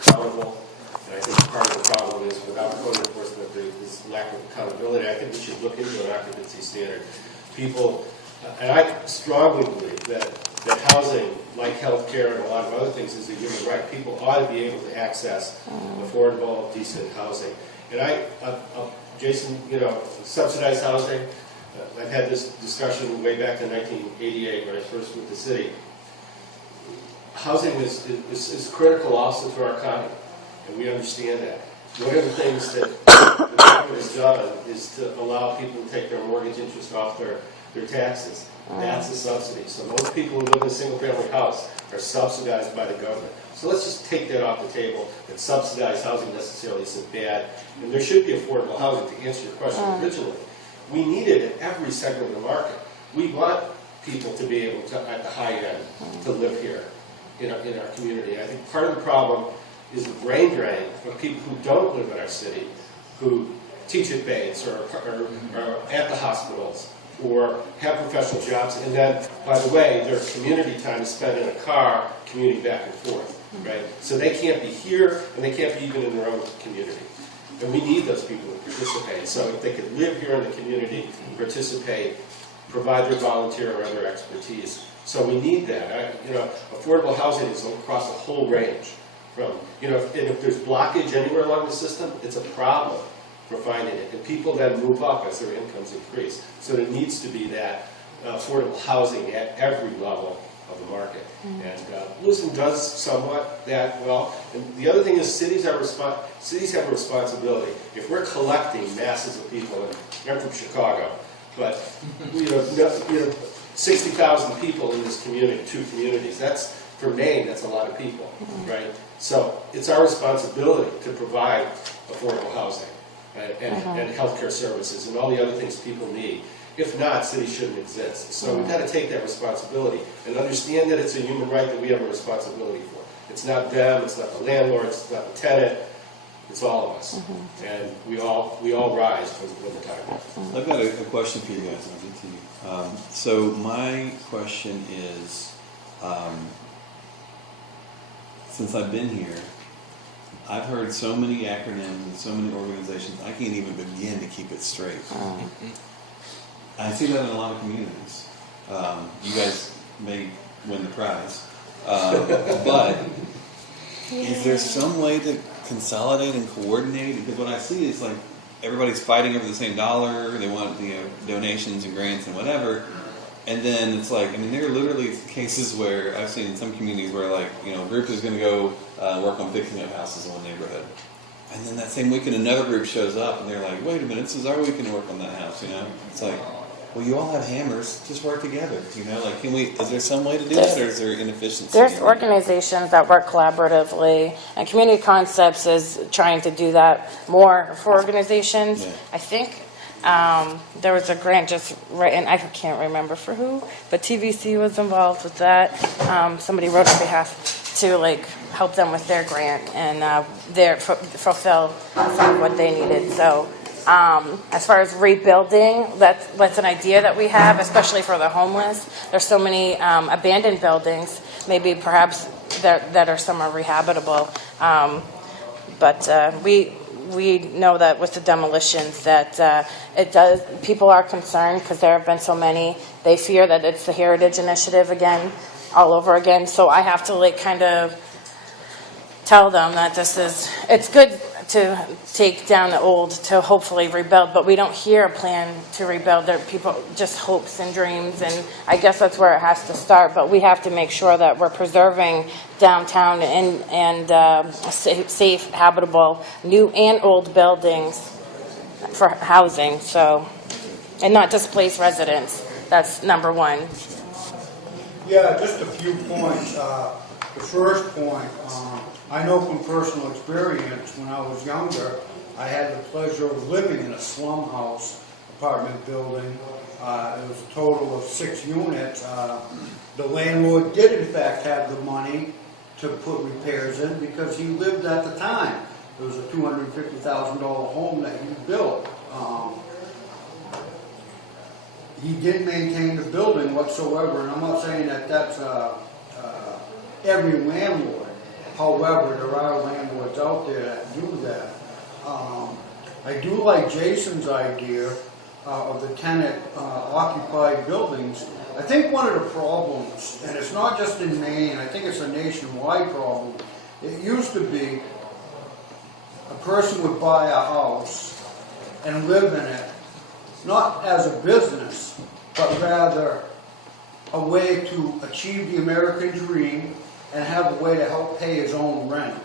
accountable. And I think part of the problem is without code enforcement, there is lack of accountability. I think we should look into an occupancy standard. People, and I strongly believe that housing, like healthcare and a lot of other things, is a human right. People ought to be able to access affordable, decent housing. And Jason, subsidized housing, I've had this discussion way back in 1988 when I first moved to the city. Housing is critical also to our economy, and we understand that. One of the things that the government has done is to allow people to take their mortgage interest off their taxes. That's a subsidy. So most people who live in a single-family house are subsidized by the government. So let's just take that off the table, that subsidized housing necessarily isn't bad. And there should be affordable housing, to answer your question originally. We need it at every segment of the market. We want people to be able to, at the high end, to live here in our community. I think part of the problem is the brain drain of people who don't live in our city, who teach at Bates or at the hospitals, or have professional jobs, and then, by the way, their community time is spent in a car commuting back and forth, right? So they can't be here, and they can't be even in their own community. And we need those people to participate. So if they could live here in the community, participate, provide their volunteer or other expertise. So we need that. Affordable housing is across a whole range. From, and if there's blockage anywhere along the system, it's a problem for finding it. And people then move up as their incomes increase. So there needs to be that affordable housing at every level of the market. And Lewiston does somewhat that well. And the other thing is cities have a responsibility. If we're collecting masses of people, and I'm from Chicago, but 60,000 people in this community, 2 communities, that's, for Maine, that's a lot of people, right? So it's our responsibility to provide affordable housing and healthcare services and all the other things people need. If not, cities shouldn't exist. So we've got to take that responsibility and understand that it's a human right that we have a responsibility for. It's not them, it's not the landlord, it's not the tenant, it's all of us. And we all rise when the time comes. I've got a question for you guys. I'll get to you. So my question is, since I've been here, I've heard so many acronyms and so many organizations, I can't even begin to keep it straight. I see that in a lot of communities. You guys may win the prize. But is there some way to consolidate and coordinate? Because what I see is like everybody's fighting over the same dollar. They want donations and grants and whatever. And then it's like, there are literally cases where I've seen in some communities where a group is going to go work on fixing up houses in one neighborhood. And then that same weekend another group shows up and they're like, wait a minute, this is our weekend to work on that house, It's like, well, you all have hammers, just work together, is there some way to do that, or is there inefficiency? There's organizations that work collaboratively, and Community Concepts is trying to do that more for organizations. Yeah. I think there was a grant just right, and I can't remember for who, but TVC was involved with that. Somebody wrote on behalf to help them with their grant and fulfill some of what they needed. So as far as rebuilding, that's an idea that we have, especially for the homeless. There's so many abandoned buildings, maybe perhaps that are some are rehabitable, but we know that with the demolitions that people are concerned because there have been so many. They fear that it's the Heritage Initiative again, all over again. So I have to kind of tell them that it's good to take down the old to hopefully rebuild, but we don't hear a plan to rebuild. There are people just hopes and dreams, and I guess that's where it has to start. But we have to make sure that we're preserving downtown and safe, habitable, new and old buildings for housing. So, and not displace residents. That's number one. Yeah, just a few points. The first point. I know from personal experience, when I was younger, I had the pleasure of living in a slum house apartment building. It was a total of 6 units. The landlord did in fact have the money to put repairs in because he lived at the time. It was a $250,000 home that he built. He didn't maintain the building whatsoever, and I'm not saying that that's every landlord. However, there are landlords there that do that. I do like Jason's idea of the tenant occupied buildings. I think one of the problems, and it's not just in Maine, I think it's a nationwide problem, it used to be a person would buy a house and live in it, not as a business, but rather a way to achieve the American dream and have a way to help pay his own rent.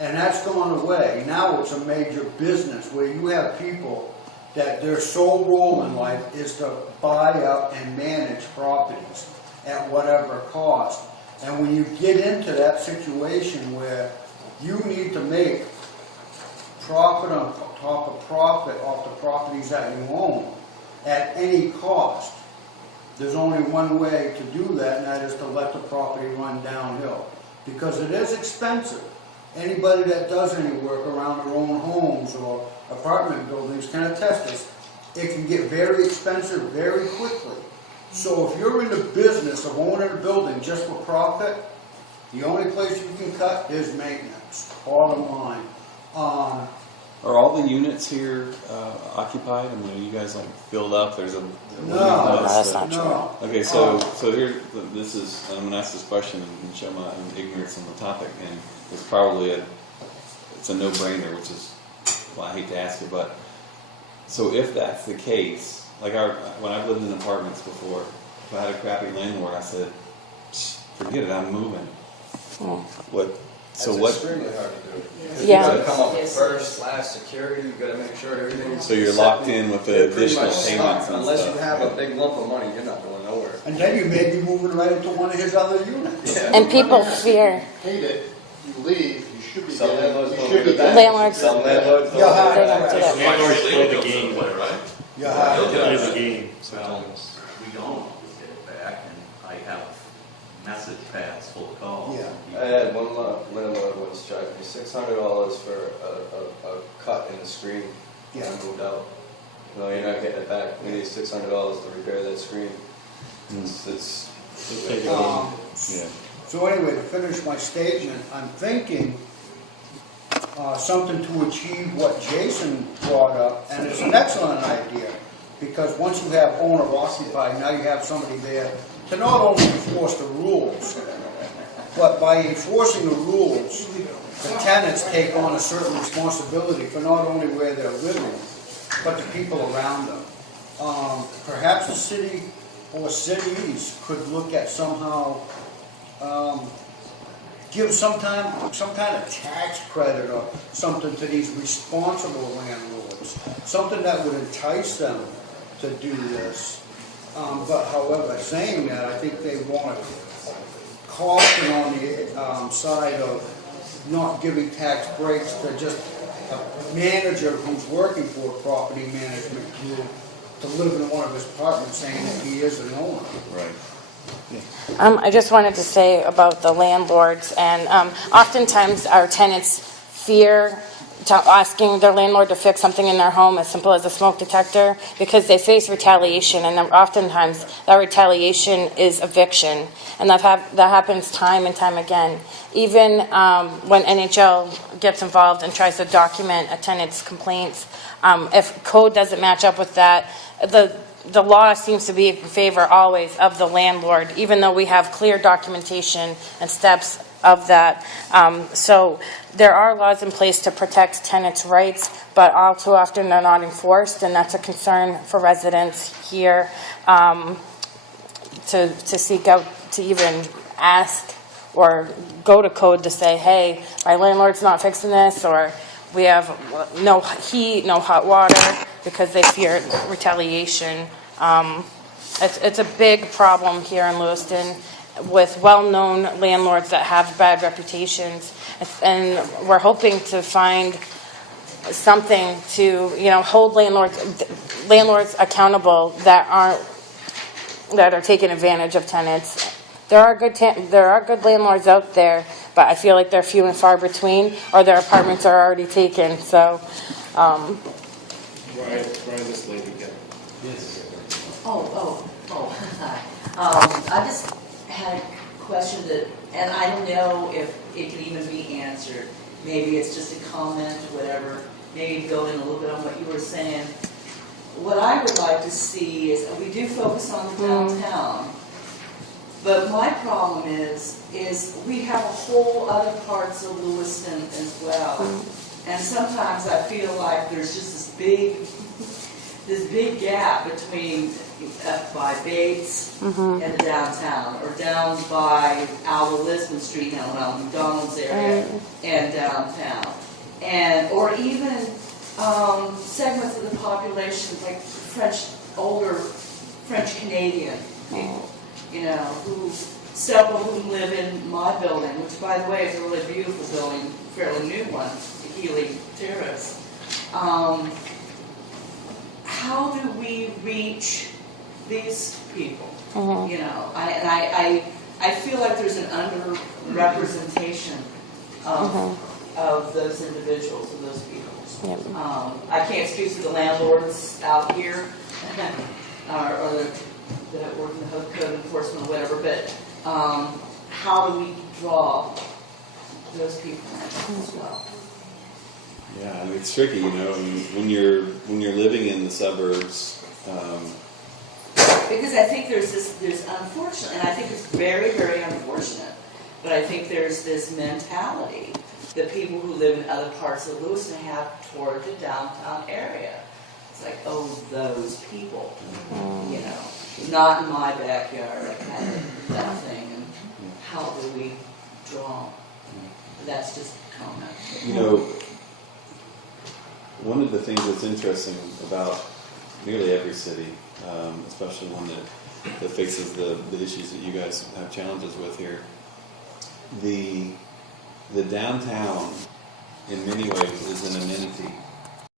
And that's gone away. Now it's a major business where you have people that their sole role in life is to buy up and manage properties at whatever cost. And when you get into that situation where you need to make profit on top of profit off the properties that you own at any cost, there's only one way to do that, and that is to let the property run downhill. Because it is expensive. Anybody that does any work around their own homes or apartment buildings can attest this. It can get very expensive very quickly. So if you're in the business of owning a building just for profit, the only place you can cut is maintenance, bottom line. Are all the units here occupied? I mean, are you guys like filled up? There's a No, that's not no. Okay, so here, this is, I'm going to ask this question and show my ignorance on the topic, and it's probably it's a no-brainer, which is, well, I hate to ask it, but, so if that's the case, like when I've lived in apartments before, if I had a crappy landlord, I said, forget it, I'm moving. What? So That's what? extremely hard to do. Yeah. You gotta come up with first, last security, you gotta make sure everything's. So you're set. locked in with the You're pretty additional much payments stuck. and Unless stuff. you have a big lump of money, you're not going nowhere. And then you may be moving right into one of his other units. Yeah. And people fear. Hate it, you leave, you should be Some getting, landlords you don't should do be that. getting. Landlords. Some landlords don't. Yeah. They don't do that. Landlords play the game, right? Yeah. They'll play the game. Well, we don't get it back, and I have message pads full of calls. Yeah. I had one landlord once charge me $600 for a cut in the screen when I moved out. No, you're not getting it back. We need $600 to repair that screen. It's Um, Yeah. So anyway, to finish my statement, I'm thinking something to achieve what Jason brought up, and it's an excellent idea, because once you have owner occupied, now you have somebody there to not only enforce the rules, but by enforcing the rules, the tenants take on a certain responsibility for not only where they're living, but the people around them. Perhaps the city or cities could look at somehow give some kind of tax credit or something to these responsible landlords, something that would entice them to do this. But however, saying that, I think they want to caution on the side of not giving tax breaks to just a manager who's working for a property management group to live in one of his apartments saying that he is an owner. Right. I just wanted to say about the landlords, and oftentimes our tenants fear asking their landlord to fix something in their home as simple as a smoke detector because they face retaliation, and oftentimes that retaliation is eviction, and that happens time and time again. Even when NHL gets involved and tries to document a tenant's complaints, if code doesn't match up with that, the law seems to be in favor always of the landlord, even though we have clear documentation and steps of that. So there are laws in place to protect tenants' rights, but all too often they're not enforced, and that's a concern for residents here to seek out, to even ask or go to code to say, hey, my landlord's not fixing this, or we have no heat, no hot water, because they fear retaliation. It's a big problem here in Lewiston with well-known landlords that have bad reputations, and we're hoping to find something to, hold landlords accountable that are taking advantage of tenants. There are good landlords out there, but I feel like they're few and far between, or their apartments are already taken. So, Brian, this lady again. Yes. I just had a question and I don't know if it could even be answered. maybe it's just a comment, whatever, maybe build in a little bit on what you were saying. What I would like to see is, we do focus on the downtown, but my problem is we have a whole other parts of Lewiston as well. And sometimes I feel like there's just this big gap between up by Bates and the downtown, or down by Alva Lisbon Street, now around McDonald's area, and downtown. Or even segments of the population, like older French Canadian people, several of whom live in my building, which by the way is a really beautiful building, fairly new one, the Healy Terrace. How do we reach these people? I feel like there's an underrepresentation of those individuals, of those people. I can't speak to the landlords out here, or that work in the code enforcement or whatever, but how do we draw those people in as well? Yeah, I mean, it's tricky, when you're living in the suburbs. Because I think there's unfortunate, and I think it's very, very unfortunate, but I think there's this mentality that people who live in other parts of Lewiston have toward the downtown area. It's like, oh, those people, not in my backyard, kind of that thing, and how do we draw them? That's just a comment. One of the things that's interesting about nearly every city, especially one that faces the issues that you guys have challenges with here, the downtown in many ways is an amenity